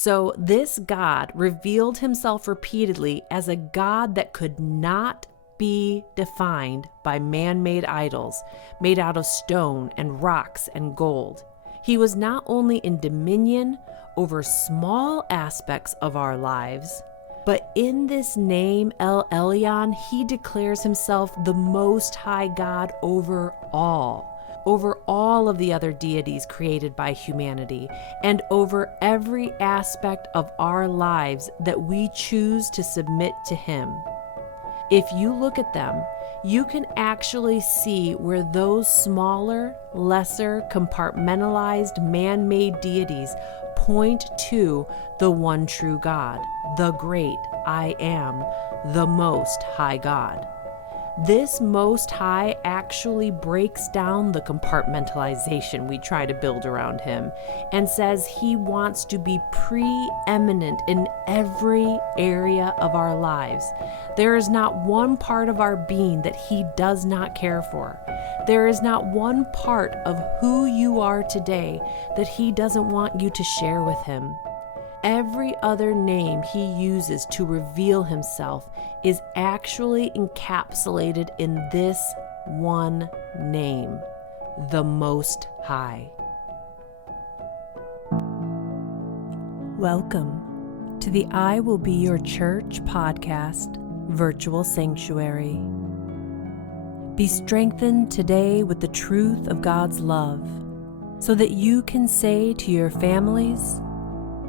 So this God revealed himself repeatedly as a God that could not be defined by man-made idols made out of stone and rocks and gold. He was not only in dominion over small aspects of our lives, but in this name, Elyon, he declares himself the Most High God over all of the other deities created by humanity, and over every aspect of our lives that we choose to submit to him. If you look at them, you can actually see where those smaller, lesser, compartmentalized, man-made deities point to the one true God, the great I Am, the Most High God. This Most High actually breaks down the compartmentalization we try to build around him and says he wants to be preeminent in every area of our lives. There is not one part of our being that he does not care for. There is not one part of who you are today that he doesn't want you to share with him. Every other name he uses to reveal himself is actually encapsulated in this one name, the Most High. Welcome to the I Will Be Your Church podcast virtual sanctuary. Be strengthened today with the truth of God's love so that you can say to your families,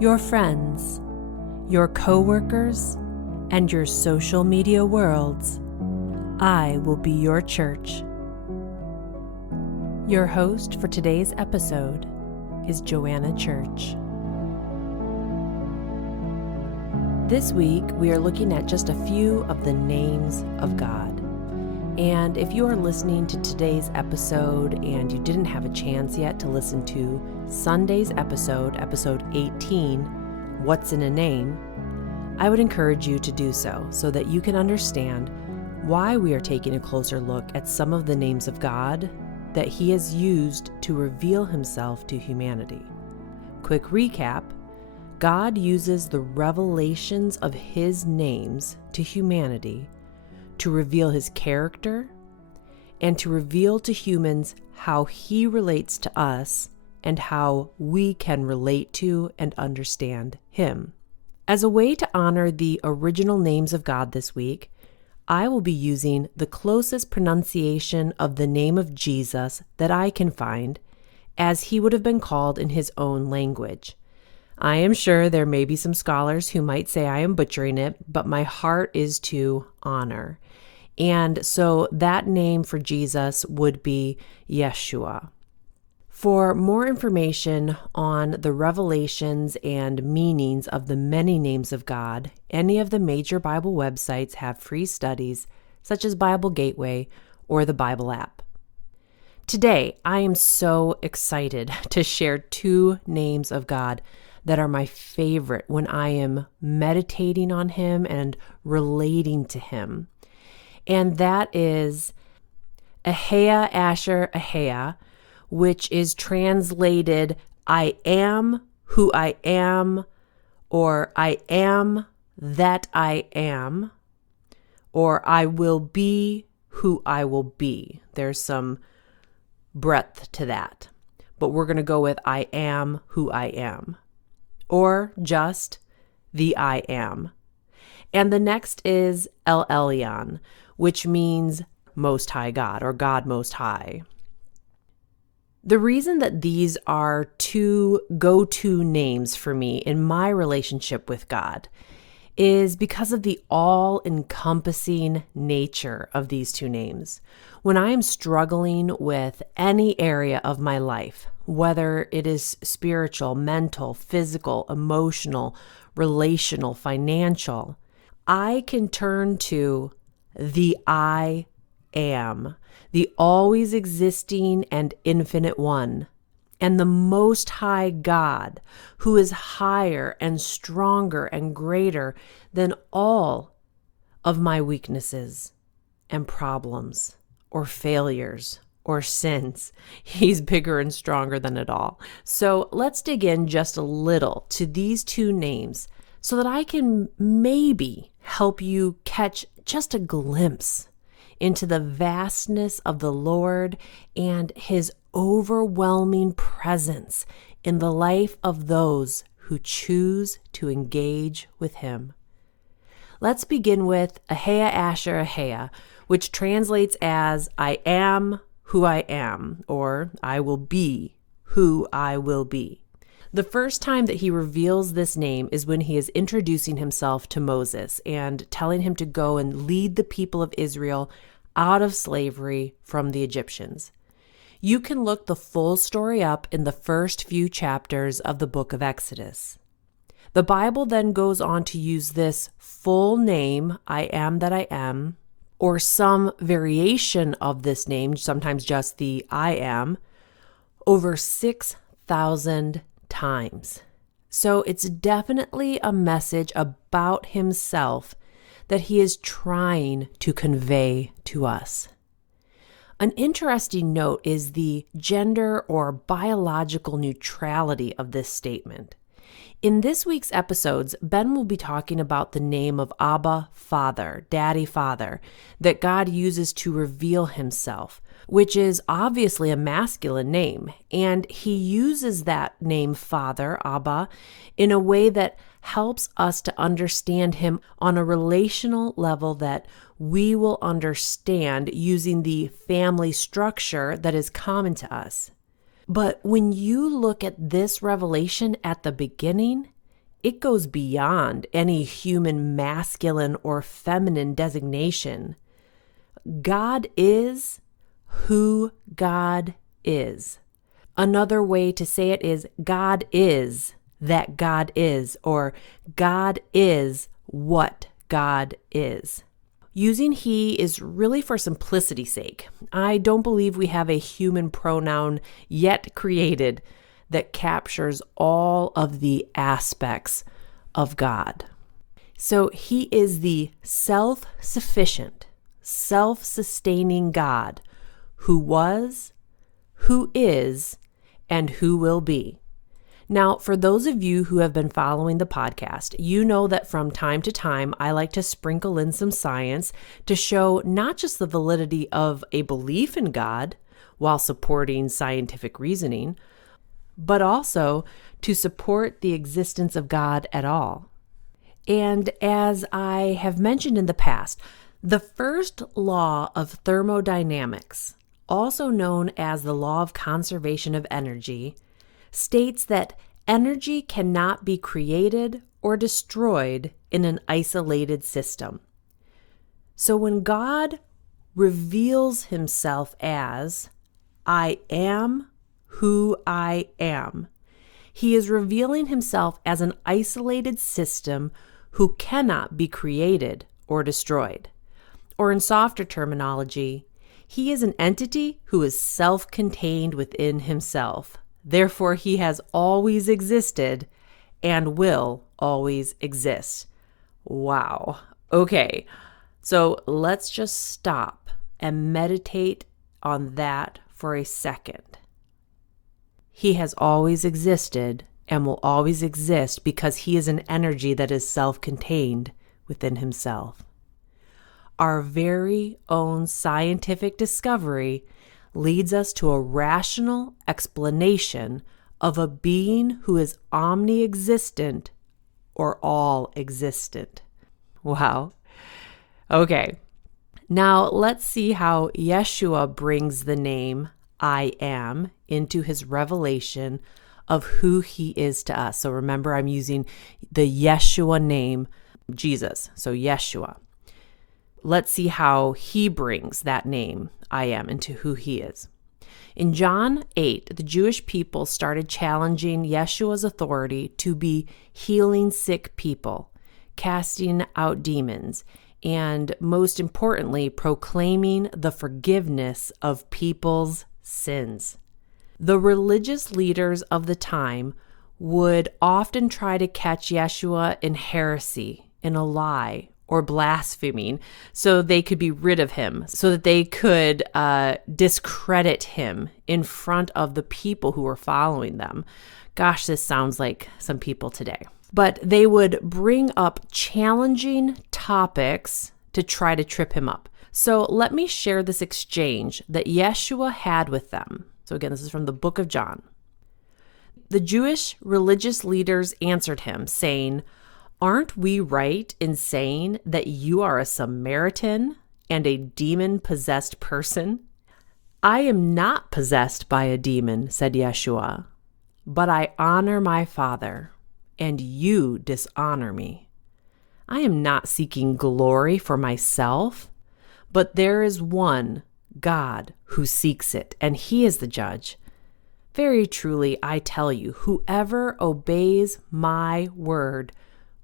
your friends, your co-workers, and your social media worlds, I will be your church. Your host for today's episode is Joanna Church. This week, we are looking at just a few of the names of God. And if you are listening to today's episode and you didn't have a chance yet to listen to Sunday's episode 18, What's in a Name, I would encourage you to do so that you can understand why we are taking a closer look at some of the names of God that he has used to reveal himself to humanity. Quick recap, God uses the revelations of his names to humanity to reveal his character and to reveal to humans how he relates to us and how we can relate to and understand him. As a way to honor the original names of God this week, I will be using the closest pronunciation of the name of Jesus that I can find, as he would have been called in his own language. I am sure there may be some scholars who might say I am butchering it, but my heart is to honor. And so that name for Jesus would be Yeshua. For more information on the revelations and meanings of the many names of God, any of the major Bible websites have free studies such as Bible Gateway or the Bible app. Today, I am so excited to share two names of God that are my favorite when I am meditating on him and relating to him. And that is Ehyeh Asher Ehyeh, which is translated, I am who I am, or I am that I am, or I will be who I will be. There's some breadth to that, but we're going to go with I am who I am, or just the I am. And the next is Elyon, which means Most High God or God Most High. The reason that these are two go-to names for me in my relationship with God is because of the all-encompassing nature of these two names. When I am struggling with any area of my life, whether it is spiritual, mental, physical, emotional, relational, financial, I can turn to the I am, the always existing and infinite one, and the Most High God, who is higher and stronger and greater than all of my weaknesses and problems or failures or sins. He's bigger and stronger than it all. So let's dig in just a little to these two names so that I can maybe help you catch just a glimpse into the vastness of the Lord and his overwhelming presence in the life of those who choose to engage with him. Let's begin with Ehyeh Asher Ehyeh, which translates as I am who I am, or I will be who I will be. The first time that he reveals this name is when he is introducing himself to Moses and telling him to go and lead the people of Israel out of slavery from the Egyptians. You can look the full story up in the first few chapters of the book of Exodus. The Bible then goes on to use this full name, I am that I am, or some variation of this name, sometimes just the I am, over 6,000 times. So it's definitely a message about himself that he is trying to convey to us. An interesting note is the gender or biological neutrality of this statement. In this week's episodes, Ben will be talking about the name of Abba, Father, Daddy, Father, that God uses to reveal himself, which is obviously a masculine name, and he uses that name Father, Abba, in a way that helps us to understand him on a relational level that we will understand using the family structure that is common to us. But when you look at this revelation at the beginning, it goes beyond any human masculine or feminine designation. God is who God is. Another way to say it is God is that God is, or God is what God is. Using he is really for simplicity's sake. I don't believe we have a human pronoun yet created that captures all of the aspects of God. So he is the self-sufficient, self-sustaining God who was, who is, and who will be. Now, for those of you who have been following the podcast, you know that from time to time, I like to sprinkle in some science to show not just the validity of a belief in God while supporting scientific reasoning, but also to support the existence of God at all. And as I have mentioned in the past, the first law of thermodynamics, also known as the law of conservation of energy, states that energy cannot be created or destroyed in an isolated system. So when God reveals himself as, I am who I am, he is revealing himself as an isolated system who cannot be created or destroyed. Or in softer terminology, he is an entity who is self-contained within himself. Therefore, he has always existed and will always exist. Wow. Okay, so let's just stop and meditate on that for a second. He has always existed and will always exist because he is an energy that is self-contained within himself. Our very own scientific discovery leads us to a rational explanation of a being who is omni-existent or all-existent. Wow. Okay. Now let's see how Yeshua brings the name I am into his revelation of who he is to us. So remember, I'm using the Yeshua name, Jesus. So Yeshua. Let's see how he brings that name, I am, into who he is. In John 8, the Jewish people started challenging Yeshua's authority to be healing sick people, casting out demons, and most importantly, proclaiming the forgiveness of people's sins. The religious leaders of the time would often try to catch Yeshua in heresy, in a lie, or blaspheming so they could be rid of him, so that they could discredit him in front of the people who were following them. Gosh, this sounds like some people today. But they would bring up challenging topics to try to trip him up. So let me share this exchange that Yeshua had with them. So again, this is from the book of John. The Jewish religious leaders answered him, saying, "Aren't we right in saying that you are a Samaritan and a demon-possessed person?" "I am not possessed by a demon," said Yeshua, "but I honor my Father, and you dishonor me. I am not seeking glory for myself, but there is one, God, who seeks it, and he is the judge. Very truly, I tell you, whoever obeys my word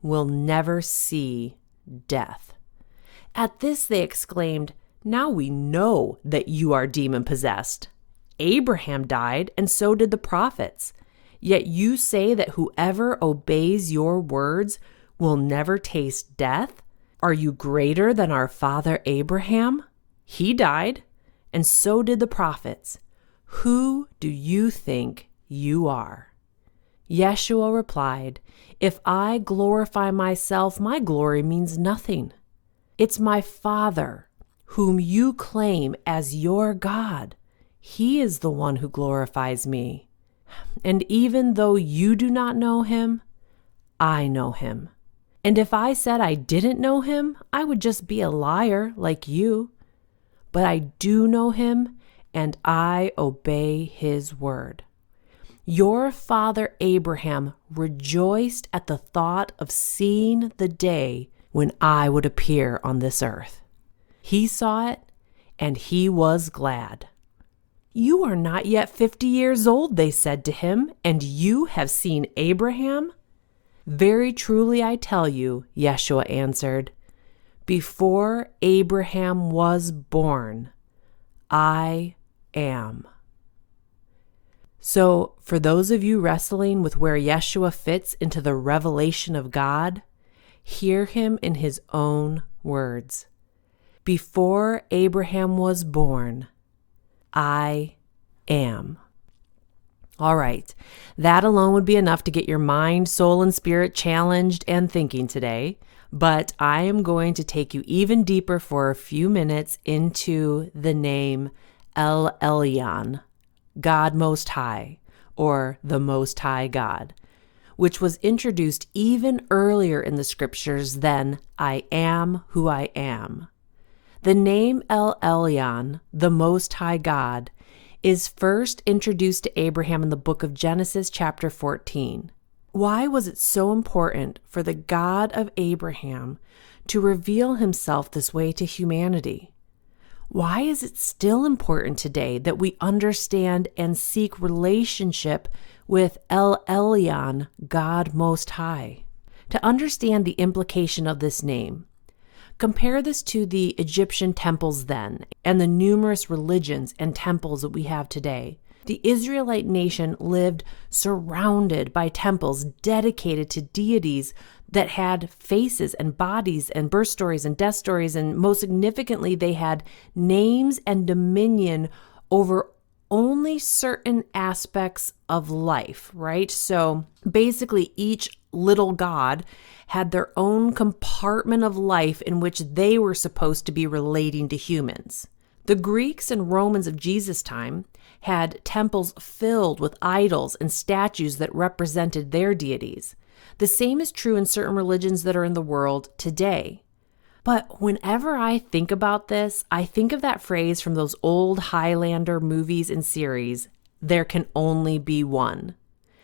will never see death." At this they exclaimed, "Now we know that you are demon-possessed. Abraham died, and so did the prophets. Yet you say that whoever obeys your words will never taste death? Are you greater than our father Abraham? He died, and so did the prophets. Who do you think you are?" Yeshua replied, "If I glorify myself, my glory means nothing. It's my Father, whom you claim as your God. He is the one who glorifies me. And even though you do not know him, I know him. And if I said I didn't know him, I would just be a liar like you. But I do know him, and I obey his word. Your father Abraham rejoiced at the thought of seeing the day when I would appear on this earth. He saw it, and he was glad. You are not yet 50 years old, they said to him, and you have seen Abraham? Very truly I tell you, Yeshua answered, before Abraham was born, I am. So, for those of you wrestling with where Yeshua fits into the revelation of God, hear him in his own words. Before Abraham was born, I am. All right, that alone would be enough to get your mind, soul, and spirit challenged and thinking today, but I am going to take you even deeper for a few minutes into the name Elyon, God Most High, or the Most High God, which was introduced even earlier in the scriptures than I am who I am. The name Elyon, the Most High God, is first introduced to Abraham in the book of Genesis chapter 14. Why was it so important for the God of Abraham to reveal himself this way to humanity? Why is it still important today that we understand and seek relationship with Elyon, God Most High? To understand the implication of this name, compare this to the Egyptian temples then and the numerous religions and temples that we have today. The Israelite nation lived surrounded by temples dedicated to deities that had faces and bodies and birth stories and death stories, and most significantly, they had names and dominion over only certain aspects of life, right? So basically, each little god had their own compartment of life in which they were supposed to be relating to humans. The Greeks and Romans of Jesus' time had temples filled with idols and statues that represented their deities. The same is true in certain religions that are in the world today. But whenever I think about this, I think of that phrase from those old Highlander movies and series, there can only be one.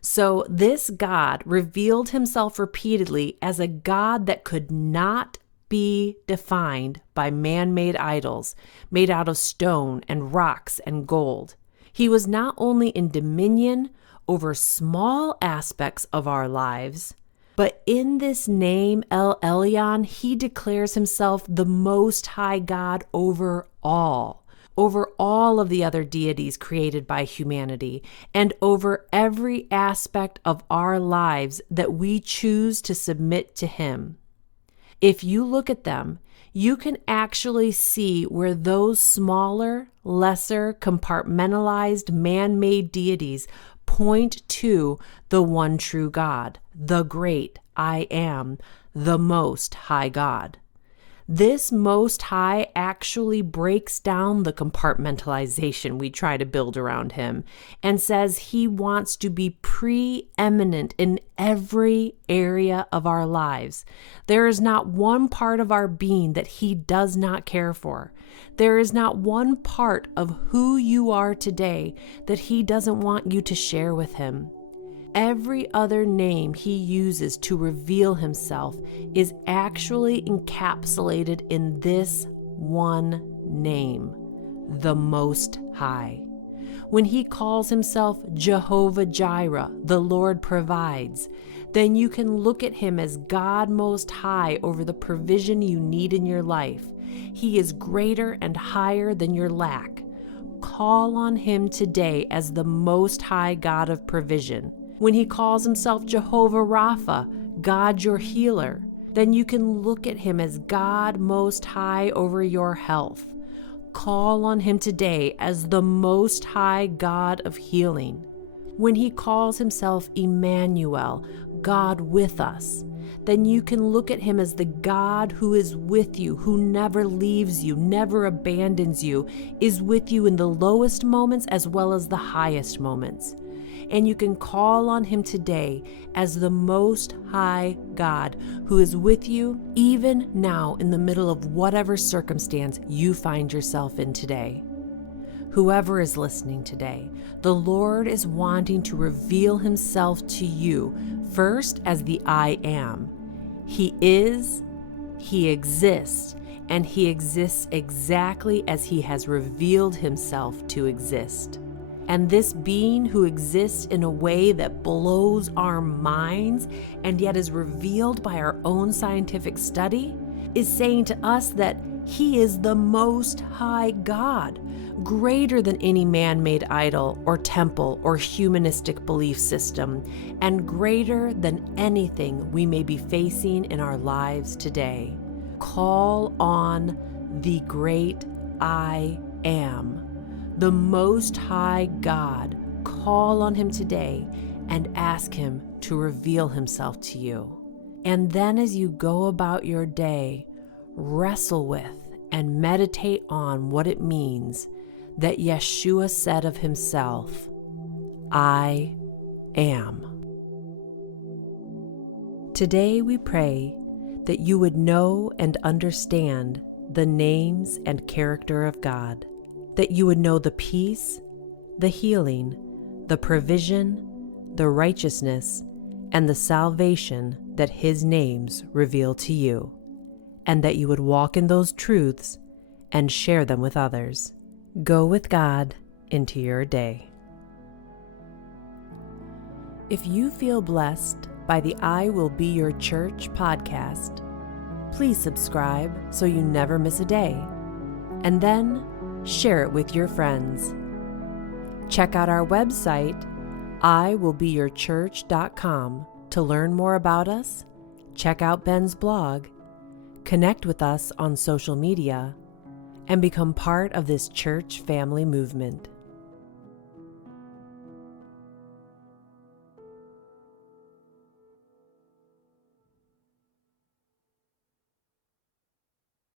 So this God revealed himself repeatedly as a God that could not be defined by man-made idols made out of stone and rocks and gold. He was not only in dominion over small aspects of our lives, but in this name, Elyon, he declares himself the Most High God over all of the other deities created by humanity, and over every aspect of our lives that we choose to submit to him. If you look at them, you can actually see where those smaller, lesser, compartmentalized, man-made deities point to the one true God, the great I Am, the Most High God. This Most High actually breaks down the compartmentalization we try to build around him and says he wants to be preeminent in every area of our lives. There is not one part of our being that he does not care for. There is not one part of who you are today that he doesn't want you to share with him. Every other name he uses to reveal himself is actually encapsulated in this one name, the Most High. When he calls himself Jehovah Jireh, the Lord provides, then you can look at him as God Most High over the provision you need in your life. He is greater and higher than your lack. Call on him today as the Most High God of provision. When he calls himself Jehovah Rapha, God your healer, then you can look at him as God Most High over your health. Call on him today as the Most High God of healing. When he calls himself Emmanuel, God with us, then you can look at him as the God who is with you, who never leaves you, never abandons you, is with you in the lowest moments as well as the highest moments. And you can call on him today as the Most High God who is with you even now in the middle of whatever circumstance you find yourself in today. Whoever is listening today, the Lord is wanting to reveal himself to you first as the I Am. He is, he exists, and he exists exactly as he has revealed himself to exist. And this being who exists in a way that blows our minds and yet is revealed by our own scientific study is saying to us that he is the Most High God, greater than any man-made idol or temple or humanistic belief system, and greater than anything we may be facing in our lives today. Call on the great I Am, the Most High God. Call on him today and ask him to reveal himself to you. And then as you go about your day, wrestle with and meditate on what it means that Yeshua said of himself, I am. Today we pray that you would know and understand the names and character of God, that you would know the peace, the healing, the provision, the righteousness, and the salvation that his names reveal to you, and that you would walk in those truths and share them with others. Go with God into your day. If you feel blessed by the I Will Be Your Church podcast, please subscribe so you never miss a day, and then share it with your friends. Check out our website, iwillbeyourchurch.com, to learn more about us, check out Ben's blog, connect with us on social media, and become part of this church family movement.